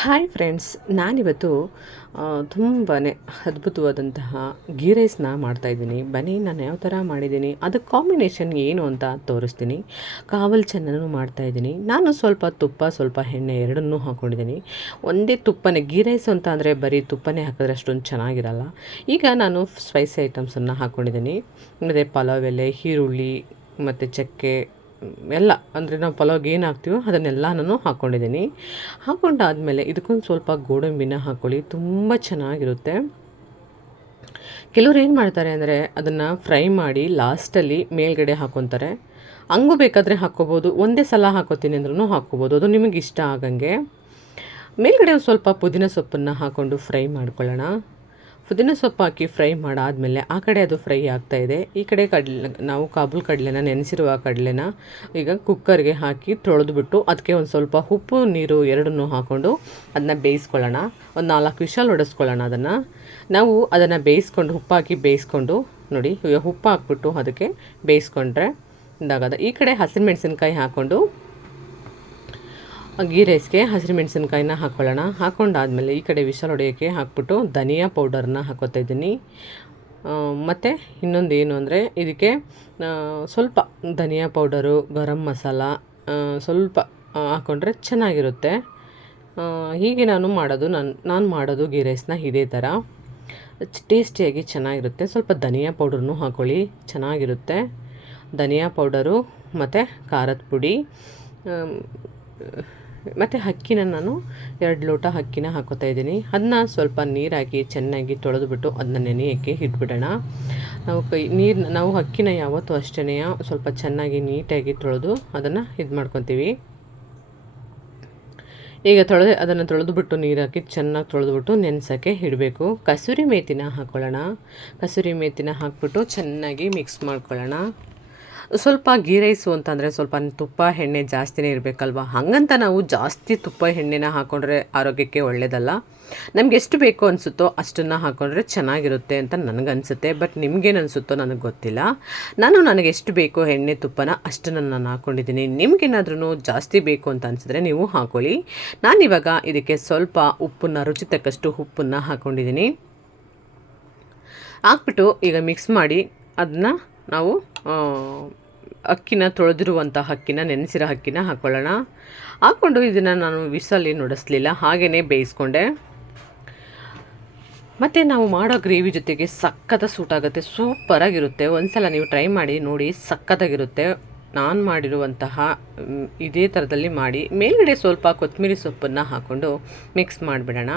Hi friends, ನಾನಿವತ್ತು ತುಂಬಾ ಅದ್ಭುತವಾದಂತಹ ಗೀ ರೈಸ್ನ ಮಾಡ್ತಾಯಿದ್ದೀನಿ. ಬನ್ನಿ ನಾನು ಯಾವ ಥರ ಮಾಡಿದ್ದೀನಿ, ಅದಕ್ಕೆ ಕಾಂಬಿನೇಷನ್ ಏನು ಅಂತ ತೋರಿಸ್ತೀನಿ. ಕಾವಲ್ ಚೆನ್ನಾನು ಮಾಡ್ತಾಯಿದ್ದೀನಿ. ನಾನು ಸ್ವಲ್ಪ ತುಪ್ಪ ಸ್ವಲ್ಪ ಎಣ್ಣೆ ಎರಡನ್ನೂ ಹಾಕ್ಕೊಂಡಿದ್ದೀನಿ. ಒಂದೇ ತುಪ್ಪನೇ ಗೀ ರೈಸ್ ಅಂತ ಅಂದರೆ ಬರೀ ತುಪ್ಪನೇ ಹಾಕಿದ್ರೆ ಅಷ್ಟೊಂದು ಚೆನ್ನಾಗಿರಲ್ಲ. ಈಗ ನಾನು ಸ್ಪೈಸಿ ಐಟಮ್ಸನ್ನು ಹಾಕ್ಕೊಂಡಿದ್ದೀನಿ. ಮತ್ತು ಪಲಾವ್ ಎಲೆ, ಈರುಳ್ಳಿ ಮತ್ತು ಚಕ್ಕೆ ಎಲ್ಲ ಅಂದರೆ ನಾವು ಪಲಾವ್ಗೆ ಏನು ಹಾಕ್ತೀವೋ ಅದನ್ನೆಲ್ಲ ನಾನು ಹಾಕ್ಕೊಂಡಿದ್ದೀನಿ. ಹಾಕ್ಕೊಂಡಾದಮೇಲೆ ಇದಕ್ಕೊಂದು ಸ್ವಲ್ಪ ಗೋಡಂಬಿನ ಹಾಕ್ಕೊಳ್ಳಿ, ತುಂಬ ಚೆನ್ನಾಗಿರುತ್ತೆ. ಕೆಲವ್ರು ಏನು ಮಾಡ್ತಾರೆ ಅಂದರೆ ಅದನ್ನು ಫ್ರೈ ಮಾಡಿ ಲಾಸ್ಟಲ್ಲಿ ಮೇಲ್ಗಡೆ ಹಾಕ್ಕೊತಾರೆ. ಹಂಗೂ ಬೇಕಾದರೆ ಹಾಕ್ಕೋಬೋದು, ಒಂದೇ ಸಲ ಹಾಕ್ಕೋತೀನಿ ಅಂದ್ರೂ ಹಾಕ್ಕೋಬೋದು, ಅದು ನಿಮಗೆ ಇಷ್ಟ ಆಗಂಗೆ. ಮೇಲ್ಗಡೆ ಒಂದು ಸ್ವಲ್ಪ ಪುದೀನ ಸೊಪ್ಪನ್ನು ಹಾಕ್ಕೊಂಡು ಫ್ರೈ ಮಾಡ್ಕೊಳ್ಳೋಣ. ಪುದೀನ ಸೊಪ್ಪು ಹಾಕಿ ಫ್ರೈ ಮಾಡಾದಮೇಲೆ ಆ ಕಡೆ ಅದು ಫ್ರೈ ಆಗ್ತಾಯಿದೆ. ಈ ಕಡೆ ನಾವು ಕಾಬೂಲ್ ಕಡಲೆನ ನೆನೆಸಿರುವ ಕಡಲೆನ ಈಗ ಕುಕ್ಕರ್ಗೆ ಹಾಕಿ ತೊಳೆದ್ಬಿಟ್ಟು ಅದಕ್ಕೆ ಒಂದು ಸ್ವಲ್ಪ ಉಪ್ಪು ನೀರು ಎರಡನ್ನೂ ಹಾಕ್ಕೊಂಡು ಅದನ್ನ ಬೇಯಿಸ್ಕೊಳ್ಳೋಣ. ಒಂದು 4 ವಿಷಲ್ ಹೊಡೆಸ್ಕೊಳ್ಳೋಣ. ನಾವು ಅದನ್ನು ಬೇಯಿಸ್ಕೊಂಡು ಉಪ್ಪು ಹಾಕಿ ಬೇಯಿಸ್ಕೊಂಡು ನೋಡಿ, ಉಪ್ಪು ಹಾಕ್ಬಿಟ್ಟು ಅದಕ್ಕೆ ಬೇಯಿಸ್ಕೊಂಡ್ರೆ ಇದಾಗದ. ಈ ಕಡೆ ಹಸಿಮೆಣಸಿನ್ಕಾಯಿ ಹಾಕ್ಕೊಂಡು ಗೀ ರೈಸ್ಗೆ ಹಸಿಮೆಣಸಿನ್ಕಾಯಿನ ಹಾಕ್ಕೊಳ್ಳೋಣ. ಹಾಕ್ಕೊಂಡಾದ್ಮೇಲೆ ಈ ಕಡೆ ವಿಷಲ್ ಹೊಡೆಯೋಕ್ಕೆ ಹಾಕ್ಬಿಟ್ಟು ಧನಿಯಾ ಪೌಡರ್ನ ಹಾಕ್ಕೋತಾ ಇದ್ದೀನಿ. ಮತ್ತು ಇನ್ನೊಂದು ಏನು ಅಂದರೆ ಇದಕ್ಕೆ ಸ್ವಲ್ಪ ಧನಿಯಾ ಪೌಡರು, ಗರಂ ಮಸಾಲ ಸ್ವಲ್ಪ ಹಾಕ್ಕೊಂಡ್ರೆ ಚೆನ್ನಾಗಿರುತ್ತೆ. ಹೀಗೆ ನಾನು ಮಾಡೋದು ಗೀ ರೈಸ್ನ ಇದೇ ಥರ ಟೇಸ್ಟಿಯಾಗಿ ಚೆನ್ನಾಗಿರುತ್ತೆ. ಸ್ವಲ್ಪ ಧನಿಯಾ ಪೌಡರ್ನೂ ಹಾಕ್ಕೊಳ್ಳಿ, ಚೆನ್ನಾಗಿರುತ್ತೆ. ಧನಿಯಾ ಪೌಡರು ಮತ್ತು ಖಾರದ ಪುಡಿ ಮತ್ತು ಅಕ್ಕಿನ ನಾನು 2 ಲೋಟ ಅಕ್ಕಿನ ಹಾಕ್ಕೋತಾ ಇದ್ದೀನಿ. ಅದನ್ನ ಸ್ವಲ್ಪ ನೀರು ಹಾಕಿ ಚೆನ್ನಾಗಿ ತೊಳೆದುಬಿಟ್ಟು ಅದನ್ನ ನೆನೆಯೋಕ್ಕೆ ಇಟ್ಬಿಡೋಣ. ನಾವು ಅಕ್ಕಿನ ಯಾವತ್ತೂ ಅಷ್ಟೇ ಸ್ವಲ್ಪ ಚೆನ್ನಾಗಿ ನೀಟಾಗಿ ತೊಳೆದು ಅದನ್ನು ಇದು ಮಾಡ್ಕೊತೀವಿ. ಈಗ ಅದನ್ನು ತೊಳೆದುಬಿಟ್ಟು ನೀರು ಹಾಕಿ ಚೆನ್ನಾಗಿ ತೊಳೆದುಬಿಟ್ಟು ನೆನೆಸೋಕ್ಕೆ ಇಡಬೇಕು. ಕಸೂರಿ ಮೇಥಿನ ಹಾಕ್ಕೊಳ್ಳೋಣ. ಕಸೂರಿ ಮೇಥಿನ ಹಾಕ್ಬಿಟ್ಟು ಚೆನ್ನಾಗಿ ಮಿಕ್ಸ್ ಮಾಡ್ಕೊಳ್ಳೋಣ. ಸ್ವಲ್ಪ ಗೀ ರೈಸು ಅಂತಂದರೆ ಸ್ವಲ್ಪ ತುಪ್ಪ ಎಣ್ಣೆ ಜಾಸ್ತಿನೇ ಇರಬೇಕಲ್ವ, ಹಾಗಂತ ನಾವು ಜಾಸ್ತಿ ತುಪ್ಪ ಎಣ್ಣೆನ ಹಾಕ್ಕೊಂಡ್ರೆ ಆರೋಗ್ಯಕ್ಕೆ ಒಳ್ಳೆಯದಲ್ಲ. ನಮ್ಗೆ ಎಷ್ಟು ಬೇಕೋ ಅನಿಸುತ್ತೋ ಅಷ್ಟನ್ನು ಹಾಕ್ಕೊಂಡ್ರೆ ಚೆನ್ನಾಗಿರುತ್ತೆ ಅಂತ ನನಗನ್ಸುತ್ತೆ. ಬಟ್ ನಿಮಗೇನು ಅನಿಸುತ್ತೋ ನನಗೆ ಗೊತ್ತಿಲ್ಲ. ನನಗೆ ಎಷ್ಟು ಬೇಕೋ ಎಣ್ಣೆ ತುಪ್ಪನ ಅಷ್ಟನ್ನು ನಾನು ಹಾಕ್ಕೊಂಡಿದ್ದೀನಿ. ನಿಮಗೇನಾದ್ರೂ ಜಾಸ್ತಿ ಬೇಕು ಅಂತ ಅನಿಸಿದ್ರೆ ನೀವು ಹಾಕ್ಕೊಳ್ಳಿ. ನಾನಿವಾಗ ಇದಕ್ಕೆ ಸ್ವಲ್ಪ ಉಪ್ಪನ್ನು, ರುಚಿ ತಕ್ಕಷ್ಟು ಉಪ್ಪನ್ನು ಹಾಕ್ಕೊಂಡಿದ್ದೀನಿ. ಹಾಕ್ಬಿಟ್ಟು ಈಗ ಮಿಕ್ಸ್ ಮಾಡಿ ಅದನ್ನ ನಾವು ಅಕ್ಕಿನ ತೊಳೆದಿರುವಂಥ ಅಕ್ಕಿನ, ನೆನೆಸಿರೋ ಅಕ್ಕಿನ ಹಾಕ್ಕೊಳ್ಳೋಣ. ಹಾಕ್ಕೊಂಡು ಇದನ್ನು ನಾನು ವಿಸಲ್ಲಿ ನುಡಿಸ್ಲಿಲ್ಲ, ಹಾಗೆಯೇ ಬೇಯಿಸ್ಕೊಂಡೆ. ಮತ್ತು ನಾವು ಮಾಡೋ ಗ್ರೇವಿ ಜೊತೆಗೆ ಸಖತ್ತ ಸೂಟ್ ಆಗುತ್ತೆ, ಸೂಪರಾಗಿರುತ್ತೆ. ಒಂದ್ಸಲ ನೀವು ಟ್ರೈ ಮಾಡಿ ನೋಡಿ, ಸಖತ್ತಾಗಿರುತ್ತೆ. ನಾನು ಮಾಡಿರುವಂತಹ ಇದೇ ಥರದಲ್ಲಿ ಮಾಡಿ ಮೇಲ್ಗಡೆ ಸ್ವಲ್ಪ ಕೊತ್ತಂಬರಿ ಸೊಪ್ಪನ್ನು ಹಾಕ್ಕೊಂಡು ಮಿಕ್ಸ್ ಮಾಡಿಬಿಡೋಣ.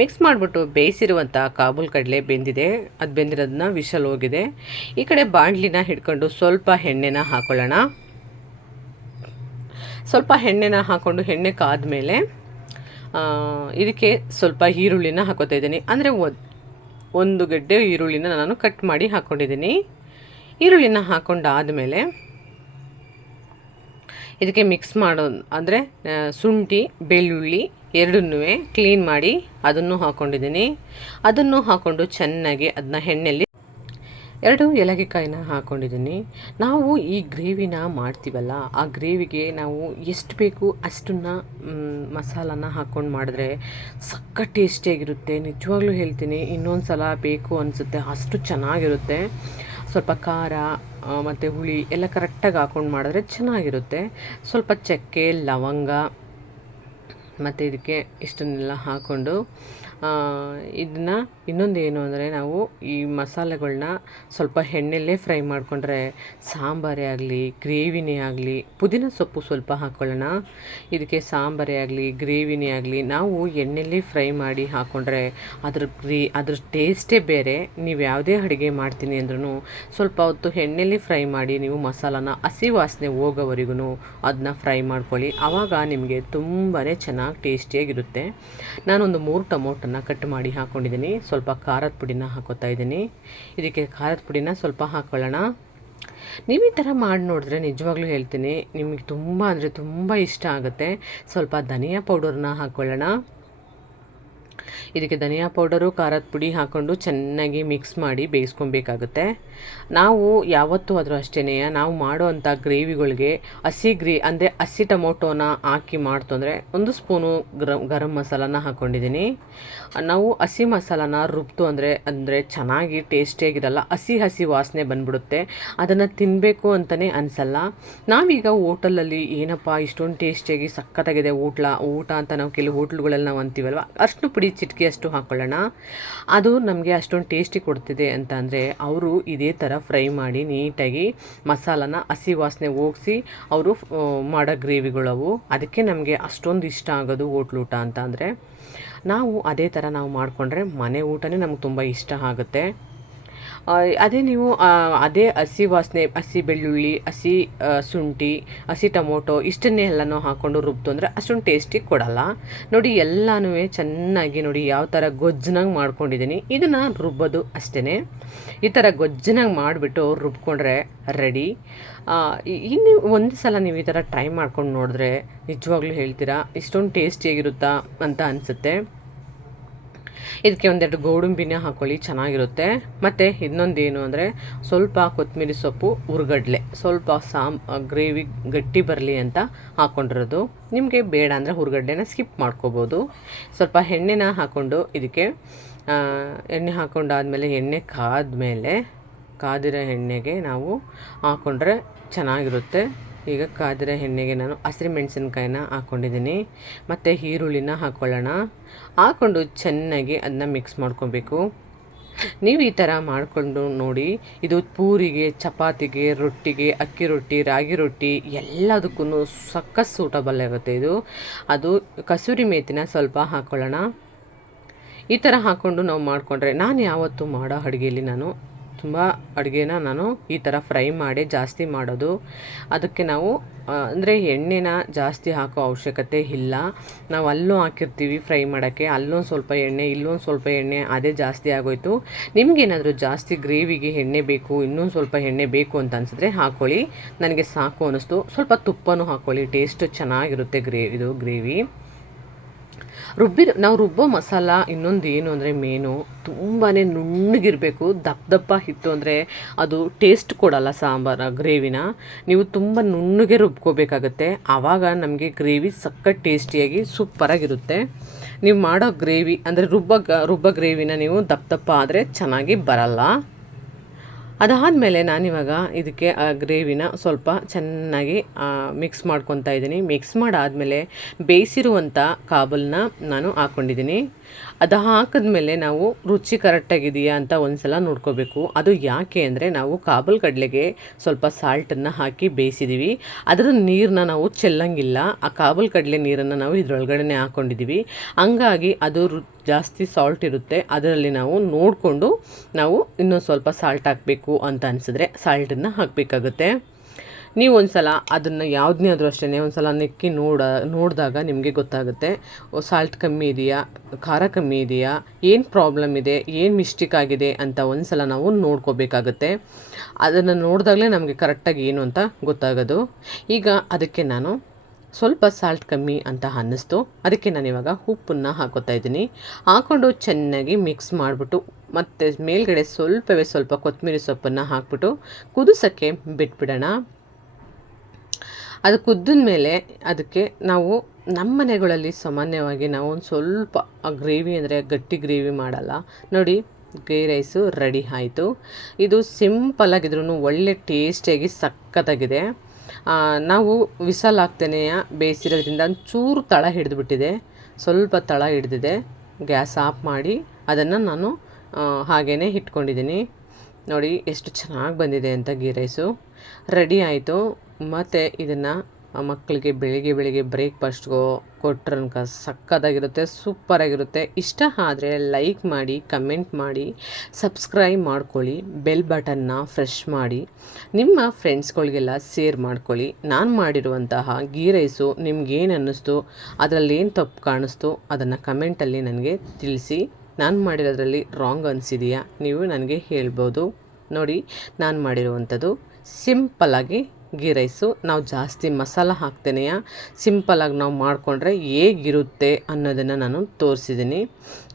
ಮಿಕ್ಸ್ ಮಾಡಿಬಿಟ್ಟು ಬೇಯಿಸಿರುವಂಥ ಕಾಬೂಲ್ ಕಡಲೆ ಬೆಂದಿದೆ, ಅದು ಬೆಂದಿರೋದನ್ನ ವಿಷಲ್ ಹೋಗಿದೆ. ಈ ಕಡೆ ಬಾಣಲಿನ ಹಿಡ್ಕೊಂಡು ಸ್ವಲ್ಪ ಎಣ್ಣೆನ ಹಾಕ್ಕೊಳ್ಳೋಣ. ಸ್ವಲ್ಪ ಎಣ್ಣೆನ ಹಾಕ್ಕೊಂಡು ಎಣ್ಣೆ ಕಾದ್ಮೇಲೆ ಇದಕ್ಕೆ ಸ್ವಲ್ಪ ಈರುಳ್ಳಿನ ಹಾಕೋತಾ ಇದ್ದೀನಿ. ಅಂದರೆ ಒಂದು ಗಡ್ಡೆ ಈರುಳ್ಳಿನ ನಾನು ಕಟ್ ಮಾಡಿ ಹಾಕ್ಕೊಂಡಿದ್ದೀನಿ. ಈರುಳ್ಳಿನ ಹಾಕ್ಕೊಂಡಾದಮೇಲೆ ಇದಕ್ಕೆ ಮಿಕ್ಸ್ ಅಂದರೆ ಶುಂಠಿ ಬೆಳ್ಳುಳ್ಳಿ ಎರಡನ್ನೂ ಕ್ಲೀನ್ ಮಾಡಿ ಅದನ್ನು ಹಾಕ್ಕೊಂಡಿದ್ದೀನಿ. ಅದನ್ನು ಹಾಕ್ಕೊಂಡು ಚೆನ್ನಾಗಿ ಅದನ್ನ ಎಣ್ಣೆಯಲ್ಲಿ 2 ಏಲಕ್ಕಿಕಾಯಿನ ಹಾಕ್ಕೊಂಡಿದ್ದೀನಿ. ನಾವು ಈ ಗ್ರೇವಿನ ಮಾಡ್ತೀವಲ್ಲ, ಆ ಗ್ರೇವಿಗೆ ನಾವು ಎಷ್ಟು ಬೇಕು ಅಷ್ಟನ್ನು ಮಸಾಲಾನ ಹಾಕ್ಕೊಂಡು ಮಾಡಿದ್ರೆ ಸಕ್ಕ ಟೇಸ್ಟಿಯಾಗಿರುತ್ತೆ. ನಿಜವಾಗ್ಲೂ ಹೇಳ್ತೀನಿ, ಇನ್ನೊಂದು ಸಲ ಬೇಕು ಅನಿಸುತ್ತೆ, ಅಷ್ಟು ಚೆನ್ನಾಗಿರುತ್ತೆ. ಸ್ವಲ್ಪ ಖಾರ ಮತ್ತು ಹುಳಿ ಎಲ್ಲ ಕರೆಕ್ಟಾಗಿ ಹಾಕ್ಕೊಂಡು ಮಾಡಿದ್ರೆ ಚೆನ್ನಾಗಿರುತ್ತೆ. ಸ್ವಲ್ಪ ಚಕ್ಕೆ, ಲವಂಗ ಮತ್ತು ಇದಕ್ಕೆ ಇಷ್ಟನ್ನೆಲ್ಲ ಹಾಕ್ಕೊಂಡು ಇದನ್ನು ಇನ್ನೊಂದು ಏನು ಅಂದರೆ ನಾವು ಈ ಮಸಾಲೆಗಳನ್ನ ಸ್ವಲ್ಪ ಎಣ್ಣೆಯಲ್ಲೇ ಫ್ರೈ ಮಾಡಿಕೊಂಡ್ರೆ ಸಾಂಬಾರೇ ಆಗಲಿ ಗ್ರೇವಿನೇ ಆಗಲಿ, ಪುದೀನ ಸೊಪ್ಪು ಸ್ವಲ್ಪ ಹಾಕ್ಕೊಳ್ಳೋಣ. ಇದಕ್ಕೆ ಸಾಂಬಾರೇ ಆಗಲಿ ಗ್ರೇವಿನೇ ಆಗಲಿ ನಾವು ಎಣ್ಣೆಯಲ್ಲಿ ಫ್ರೈ ಮಾಡಿ ಹಾಕ್ಕೊಂಡ್ರೆ ಅದ್ರ ಟೇಸ್ಟೇ ಬೇರೆ. ನೀವು ಯಾವುದೇ ಅಡುಗೆ ಮಾಡ್ತೀನಿ ಅಂದ್ರೂ ಸ್ವಲ್ಪ ಹೊತ್ತು ಎಣ್ಣೆಯಲ್ಲಿ ಫ್ರೈ ಮಾಡಿ ನೀವು ಮಸಾಲಾನ ಹಸಿ ವಾಸನೆ ಹೋಗೋವರೆಗೂ ಅದನ್ನ ಫ್ರೈ ಮಾಡ್ಕೊಳ್ಳಿ. ಆವಾಗ ನಿಮಗೆ ತುಂಬಾ ಚೆನ್ನಾಗಿ ಟೇಸ್ಟಿಯಾಗಿರುತ್ತೆ. ನಾನೊಂದು 3 ಟೊಮೊಟೊನ ಕಟ್ ಮಾಡಿ ಹಾಕ್ಕೊಂಡಿದ್ದೀನಿ. ಸ್ವಲ್ಪ ಖಾರದ ಪುಡಿನ ಹಾಕೋತಾ ಇದ್ದೀನಿ. ಇದಕ್ಕೆ ಖಾರದ ಪುಡಿನ ಸ್ವಲ್ಪ ಹಾಕ್ಕೊಳ್ಳೋಣ. ನೀವು ಈ ಥರ ಮಾಡಿ ನೋಡಿದ್ರೆ ನಿಜವಾಗ್ಲೂ ಹೇಳ್ತೀನಿ, ನಿಮಗೆ ತುಂಬ ಅಂದರೆ ತುಂಬ ಇಷ್ಟ ಆಗುತ್ತೆ. ಸ್ವಲ್ಪ ಧನಿಯಾ ಪೌಡರ್ನ ಹಾಕ್ಕೊಳ್ಳೋಣ. ಇದಕ್ಕೆ ಧನಿಯಾ ಪೌಡರು ಖಾರದ ಪುಡಿ ಹಾಕ್ಕೊಂಡು ಚೆನ್ನಾಗಿ ಮಿಕ್ಸ್ ಮಾಡಿ ಬೇಯಿಸ್ಕೊಬೇಕಾಗುತ್ತೆ. ನಾವು ಯಾವತ್ತೂ ಆದರೂ ಅಷ್ಟೇ ನಾವು ಮಾಡುವಂಥ ಗ್ರೇವಿಗಳಿಗೆ ಅಂದರೆ ಹಸಿ ಟೊಮೊಟೊನ ಹಾಕಿ ಮಾಡ್ತು ಅಂದರೆ 1 ಸ್ಪೂನು ಗರಂ ಮಸಾಲಾನ ಹಾಕ್ಕೊಂಡಿದ್ದೀನಿ. ನಾವು ಹಸಿ ಮಸಾಲಾನ ರುಬ್ತು ಅಂದರೆ ಚೆನ್ನಾಗಿ ಟೇಸ್ಟಿಯಾಗಿರಲ್ಲ, ಹಸಿ ವಾಸನೆ ಬಂದ್ಬಿಡುತ್ತೆ, ಅದನ್ನು ತಿನ್ನಬೇಕು ಅಂತಲೇ ಅನಿಸಲ್ಲ. ನಾವೀಗ ಹೋಟೆಲಲ್ಲಿ ಏನಪ್ಪ ಇಷ್ಟೊಂದು ಟೇಸ್ಟಿಯಾಗಿ ಸಖತ್ತಾಗಿದೆ ಊಟ ಅಂತ ನಾವು ಕೆಲವು ಹೋಟ್ಲುಗಳಲ್ಲಿ ನಾವು ಅಂತೀವಲ್ವ, ಅರಿಶಿನ ಪುಡಿ ಚಿಟಿಕೆಯಷ್ಟು ಹಾಕ್ಕೊಳ್ಳೋಣ. ಅದು ನಮಗೆ ಅಷ್ಟೊಂದು ಟೇಸ್ಟಿ ಕೊಡ್ತಿದೆ ಅಂತ ಅಂದರೆ ಅವರು ಇದೇ ಥರ ಫ್ರೈ ಮಾಡಿ ನೀಟಾಗಿ ಮಸಾಲಾನ ಹಸಿ ವಾಸನೆ ಹೋಗಿಸಿ ಅವರು ಮಾಡೋ ಗ್ರೇವಿಗಳವು. ಅದಕ್ಕೆ ನಮಗೆ ಅಷ್ಟೊಂದು ಇಷ್ಟ ಆಗೋದು ಹೋಟ್ಲೂಟ ಅಂತ ಅಂದರೆ. ನಾವು ಅದೇ ಥರ ನಾವು ಮಾಡಿಕೊಂಡ್ರೆ ಮನೆ ಊಟನೇ ನಮ್ಗೆ ತುಂಬ ಇಷ್ಟ ಆಗುತ್ತೆ. ಅದೇ ನೀವು ಅದೇ ಹಸಿ ವಾಸನೆ, ಹಸಿ ಬೆಳ್ಳುಳ್ಳಿ, ಹಸಿ ಶುಂಠಿ, ಹಸಿ ಟೊಮೊಟೊ ಇಷ್ಟನ್ನೇ ಎಲ್ಲನೂ ಹಾಕ್ಕೊಂಡು ರುಬ್ತು ಅಂದರೆ ಅಷ್ಟೊಂದು ಟೇಸ್ಟಿ ಕೊಡಲ್ಲ. ನೋಡಿ ಎಲ್ಲನೂ ಚೆನ್ನಾಗಿ ನೋಡಿ ಯಾವ ಥರ ಗೊಜ್ಜನಾಗಿ ಮಾಡ್ಕೊಂಡಿದ್ದೀನಿ. ಇದನ್ನು ರುಬ್ಬೋದು ಅಷ್ಟೇ. ಈ ಥರ ಗೊಜ್ಜನಾಗಿ ಮಾಡಿಬಿಟ್ಟು ರುಬ್ಕೊಂಡ್ರೆ ರೆಡಿ. ಇನ್ನು ಒಂದು ಸಲ ನೀವು ಈ ಥರ ಟ್ರೈ ಮಾಡ್ಕೊಂಡು ನೋಡಿದ್ರೆ ನಿಜವಾಗ್ಲೂ ಹೇಳ್ತೀರಾ ಇಷ್ಟೊಂದು ಟೇಸ್ಟಿಯಾಗಿರುತ್ತಾ ಅಂತ ಅನಿಸುತ್ತೆ. ಇದಕ್ಕೆ ಒಂದೆರಡು ಗೋಡಂಬಿನ ಹಾಕ್ಕೊಳ್ಳಿ, ಚೆನ್ನಾಗಿರುತ್ತೆ. ಮತ್ತು ಇನ್ನೊಂದೇನು ಅಂದರೆ ಸ್ವಲ್ಪ ಕೊತ್ತಂಬರಿ ಸೊಪ್ಪು, ಹುರ್ಗಡ್ಲೆ, ಸ್ವಲ್ಪ ಗ್ರೇವಿ ಗಟ್ಟಿ ಬರಲಿ ಅಂತ ಹಾಕ್ಕೊಂಡಿರೋದು. ನಿಮಗೆ ಬೇಡ ಅಂದರೆ ಹುರ್ಗಡ್ಲೆನ ಸ್ಕಿಪ್ ಮಾಡ್ಕೋಬೋದು. ಸ್ವಲ್ಪ ಎಣ್ಣೆನ ಹಾಕ್ಕೊಂಡು ಇದಕ್ಕೆ ಎಣ್ಣೆ ಹಾಕ್ಕೊಂಡಾದಮೇಲೆ ಎಣ್ಣೆ ಕಾದಿರೋ ಎಣ್ಣೆಗೆ ನಾವು ಹಾಕ್ಕೊಂಡ್ರೆ ಚೆನ್ನಾಗಿರುತ್ತೆ. ಈಗ ಕಾದಿರೋ ಎಣ್ಣೆಗೆ ನಾನು ಹಸಿಮೆಣಸಿನ್ಕಾಯಿನ ಹಾಕ್ಕೊಂಡಿದ್ದೀನಿ ಮತ್ತು ಈರುಳ್ಳಿನ ಹಾಕ್ಕೊಂಡು ಚೆನ್ನಾಗಿ ಅದನ್ನ ಮಿಕ್ಸ್ ಮಾಡ್ಕೊಬೇಕು. ನೀವು ಈ ಥರ ಮಾಡಿಕೊಂಡು ನೋಡಿ. ಇದು ಪೂರಿಗೆ, ಚಪಾತಿಗೆ, ರೊಟ್ಟಿಗೆ, ಅಕ್ಕಿ ರೊಟ್ಟಿ, ರಾಗಿ ರೊಟ್ಟಿ ಎಲ್ಲದಕ್ಕೂ ಸಖತ್ ಸೂಟಬಲ್ ಆಗುತ್ತೆ ಇದು. ಅದು ಕಸೂರಿ ಮೇಥಿನ ಸ್ವಲ್ಪ ಹಾಕ್ಕೊಳ್ಳೋಣ. ಈ ಥರ ಹಾಕ್ಕೊಂಡು ನಾವು ಮಾಡಿಕೊಂಡ್ರೆ, ನಾನು ಯಾವತ್ತೂ ಮಾಡೋ ಅಡುಗೆಯಲ್ಲಿ ತುಂಬ ಅಡುಗೆನ ನಾನು ಈ ಥರ ಫ್ರೈ ಮಾಡಿ ಜಾಸ್ತಿ ಮಾಡೋದು. ಅದಕ್ಕೆ ನಾವು ಅಂದರೆ ಎಣ್ಣೆನ ಜಾಸ್ತಿ ಹಾಕೋ ಅವಶ್ಯಕತೆ ಇಲ್ಲ. ನಾವು ಅಲ್ಲೂ ಹಾಕಿರ್ತೀವಿ ಫ್ರೈ ಮಾಡೋಕ್ಕೆ, ಅಲ್ಲೊಂದು ಸ್ವಲ್ಪ ಎಣ್ಣೆ, ಇಲ್ಲೊಂದು ಸ್ವಲ್ಪ ಎಣ್ಣೆ, ಅದೇ ಜಾಸ್ತಿ ಆಗೋಯ್ತು. ನಿಮಗೇನಾದರೂ ಜಾಸ್ತಿ ಗ್ರೇವಿಗೆ ಎಣ್ಣೆ ಬೇಕು, ಇನ್ನೊಂದು ಸ್ವಲ್ಪ ಎಣ್ಣೆ ಬೇಕು ಅಂತ ಅನಿಸಿದ್ರೆ ಹಾಕ್ಕೊಳ್ಳಿ. ನನಗೆ ಸಾಕು ಅನ್ನಿಸ್ತು. ಸ್ವಲ್ಪ ತುಪ್ಪನೂ ಹಾಕ್ಕೊಳ್ಳಿ, ಟೇಸ್ಟ್ ಚೆನ್ನಾಗಿರುತ್ತೆ ಗ್ರೇವಿ. ನಾವು ರುಬ್ಬೋ ಮಸಾಲ ಇನ್ನೊಂದು ಏನು ಅಂದರೆ ಮೇನು ತುಂಬಾ ನುಣ್ಣಗಿರಬೇಕು. ದಪ್ಪ ಇತ್ತು ಅಂದರೆ ಅದು ಟೇಸ್ಟ್ ಕೊಡಲ್ಲ ಗ್ರೇವಿನ. ನೀವು ತುಂಬ ನುಣ್ಣಗೆ ರುಬ್ಕೋಬೇಕಾಗತ್ತೆ, ಆವಾಗ ನಮಗೆ ಗ್ರೇವಿ ಸಖತ್ ಟೇಸ್ಟಿಯಾಗಿ ಸೂಪರಾಗಿರುತ್ತೆ. ನೀವು ಮಾಡೋ ಗ್ರೇವಿ ಅಂದರೆ ರುಬ್ಬ ಗ್ರೇವಿನ ನೀವು ದಪ್ಪ ಆದರೆ ಚೆನ್ನಾಗಿ ಬರಲ್ಲ. ಅದಾದಮೇಲೆ ನಾನಿವಾಗ ಇದಕ್ಕೆ ಗ್ರೇವಿನ ಸ್ವಲ್ಪ ಚೆನ್ನಾಗಿ ಮಿಕ್ಸ್ ಮಾಡ್ಕೊತಾ ಇದ್ದೀನಿ. ಮಿಕ್ಸ್ ಮಾಡಾದಮೇಲೆ ಬೇಯಿಸಿರುವಂಥ ಕಾಬಲ್ನ ನಾನು ಹಾಕ್ಕೊಂಡಿದ್ದೀನಿ. ಅದು ಹಾಕಿದ್ಮೇಲೆ ನಾವು ರುಚಿ ಕರೆಕ್ಟಾಗಿದೆಯಾ ಅಂತ ಒಂದು ಸಲ ನೋಡ್ಕೋಬೇಕು. ಅದು ಯಾಕೆ ಅಂದರೆ ನಾವು ಕಾಬಲ್ ಕಡಲೆಗೆ ಸ್ವಲ್ಪ ಸಾಲ್ಟನ್ನು ಹಾಕಿ ಬೇಯಿಸಿದ್ದೀವಿ. ಅದರ ನೀರನ್ನ ನಾವು ಚೆಲ್ಲಂಗಿಲ್ಲ. ಆ ಕಾಬಲ್ ಕಡಲೆ ನೀರನ್ನು ನಾವು ಇದರೊಳಗಡೆ ಹಾಕ್ಕೊಂಡಿದ್ದೀವಿ. ಹಂಗಾಗಿ ಅದು ಜಾಸ್ತಿ ಸಾಲ್ಟ್ ಇರುತ್ತೆ. ಅದರಲ್ಲಿ ನಾವು ನೋಡಿಕೊಂಡು ನಾವು ಇನ್ನೊಂದು ಸ್ವಲ್ಪ ಸಾಲ್ಟ್ ಹಾಕಬೇಕು ಅಂತ ಅನಿಸಿದ್ರೆ ಸಾಲ್ಟನ್ನು ಹಾಕಬೇಕಾಗುತ್ತೆ. ನೀವು ಒಂದು ಸಲ ಅದನ್ನು ಯಾವುದನ್ನೇ ಆದರೂ ಅಷ್ಟೇ ಒಂದು ಸಲ ನೆಕ್ಕಿ ನೋಡಿದಾಗ ನಿಮಗೆ ಗೊತ್ತಾಗುತ್ತೆ ಸಾಲ್ಟ್ ಕಮ್ಮಿ ಇದೆಯಾ, ಖಾರ ಕಮ್ಮಿ ಇದೆಯಾ, ಏನು ಪ್ರಾಬ್ಲಮ್ ಇದೆ, ಏನು ಮಿಸ್ಟೇಕ್ ಆಗಿದೆ ಅಂತ ಒಂದು ಸಲ ನಾವು ನೋಡ್ಕೋಬೇಕಾಗುತ್ತೆ. ಅದನ್ನು ನೋಡಿದಾಗಲೇ ನಮಗೆ ಕರೆಕ್ಟಾಗಿ ಏನು ಅಂತ ಗೊತ್ತಾಗೋದು. ಈಗ ಅದಕ್ಕೆ ನಾನು ಸ್ವಲ್ಪ ಸಾಲ್ಟ್ ಕಮ್ಮಿ ಅಂತ ಅನ್ನಿಸ್ತು. ಅದಕ್ಕೆ ನಾನಿವಾಗ ಉಪ್ಪನ್ನು ಹಾಕೋತಾ ಇದ್ದೀನಿ. ಹಾಕ್ಕೊಂಡು ಚೆನ್ನಾಗಿ ಮಿಕ್ಸ್ ಮಾಡಿಬಿಟ್ಟು ಮತ್ತು ಮೇಲ್ಗಡೆ ಸ್ವಲ್ಪ ಕೊತ್ತಂಬರಿ ಸೊಪ್ಪನ್ನು ಹಾಕ್ಬಿಟ್ಟು ಕುದಿಸೋಕ್ಕೆ ಬಿಟ್ಬಿಡೋಣ. ಅದು ಕುದ್ದಿದ ಮೇಲೆ ಅದಕ್ಕೆ ನಾವು ನಮ್ಮ ಮನೆಗಳಲ್ಲಿ ಸಾಮಾನ್ಯವಾಗಿ ನಾವು ಒಂದು ಸ್ವಲ್ಪ ಗ್ರೇವಿ ಅಂದರೆ ಗಟ್ಟಿ ಗ್ರೇವಿ ಮಾಡಲ್ಲ. ನೋಡಿ ಗೀ ರೈಸು ರೆಡಿ ಆಯಿತು. ಇದು ಸಿಂಪಲ್ಲಾಗಿದ್ರೂ ಒಳ್ಳೆ ಟೇಸ್ಟಿಯಾಗಿ ಸಖತ್ತಾಗಿದೆ. ನಾವು ವಿಸಲ್ ಹಾಕ್ತೇನೆ ಬೇಯಿಸಿರೋದ್ರಿಂದ ಒಂಚೂರು ತಳ ಹಿಡಿದುಬಿಟ್ಟಿದೆ, ಸ್ವಲ್ಪ ತಳ ಹಿಡಿದಿದೆ. ಗ್ಯಾಸ್ ಆಫ್ ಮಾಡಿ ಅದನ್ನು ನಾನು ಹಾಗೇ ಇಟ್ಕೊಂಡಿದ್ದೀನಿ. ನೋಡಿ ಎಷ್ಟು ಚೆನ್ನಾಗಿ ಬಂದಿದೆ ಅಂತ ಗೀ ರೈಸು ರೆಡಿ ಆಯಿತು. ಮತ್ತು ಇದನ್ನು ಮಕ್ಕಳಿಗೆ ಬೆಳಿಗ್ಗೆ ಬ್ರೇಕ್ಫಾಸ್ಟ್ಗೋ ಕೊಟ್ರನ್ಕ ಸಕ್ಕತ್ತಾಗಿರುತ್ತೆ, ಸೂಪರಾಗಿರುತ್ತೆ. ಇಷ್ಟ ಆದರೆ ಲೈಕ್ ಮಾಡಿ, ಕಮೆಂಟ್ ಮಾಡಿ, ಸಬ್ಸ್ಕ್ರೈಬ್ ಮಾಡ್ಕೊಳ್ಳಿ, ಬೆಲ್ ಬಟನ್ನ ಫ್ರೆಶ್ ಮಾಡಿ, ನಿಮ್ಮ ಫ್ರೆಂಡ್ಸ್ಗಳಿಗೆಲ್ಲ ಶೇರ್ ಮಾಡ್ಕೊಳ್ಳಿ. ನಾನು ಮಾಡಿರುವಂತಹ ಗೀ ರೈಸು ನಿಮ್ಗೇನು ಅನ್ನಿಸ್ತು, ಅದರಲ್ಲೇನು ತಪ್ಪು ಕಾಣಿಸ್ತು ಅದನ್ನು ಕಮೆಂಟಲ್ಲಿ ನನಗೆ ತಿಳಿಸಿ. ನಾನು ಮಾಡಿರೋದ್ರಲ್ಲಿ ರಾಂಗ್ ಅನಿಸಿದೆಯಾ ನೀವು ನನಗೆ ಹೇಳ್ಬೋದು. ನೋಡಿ ನಾನು ಮಾಡಿರುವಂಥದ್ದು ಸಿಂಪಲ್ಲಾಗಿ ಗೀ ರೈಸು. ನಾವು ಜಾಸ್ತಿ ಮಸಾಲ ಹಾಕ್ತೇನೆ, ಸಿಂಪಲಾಗಿ ನಾವು ಮಾಡಿಕೊಂಡ್ರೆ ಹೇಗಿರುತ್ತೆ ಅನ್ನೋದನ್ನು ನಾನು ತೋರಿಸಿದ್ದೀನಿ.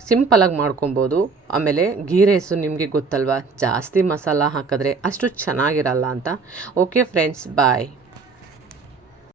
ಸಿಂಪಲಾಗಿ ಮಾಡ್ಕೊಬೋದು. ಆಮೇಲೆ ಗೀ ರೈಸು ನಿಮಗೆ ಗೊತ್ತಲ್ವ, ಜಾಸ್ತಿ ಮಸಾಲ ಹಾಕಿದ್ರೆ ಅಷ್ಟು ಚೆನ್ನಾಗಿರಲ್ಲ ಅಂತ. ಓಕೆ ಫ್ರೆಂಡ್ಸ್, ಬಾಯ್.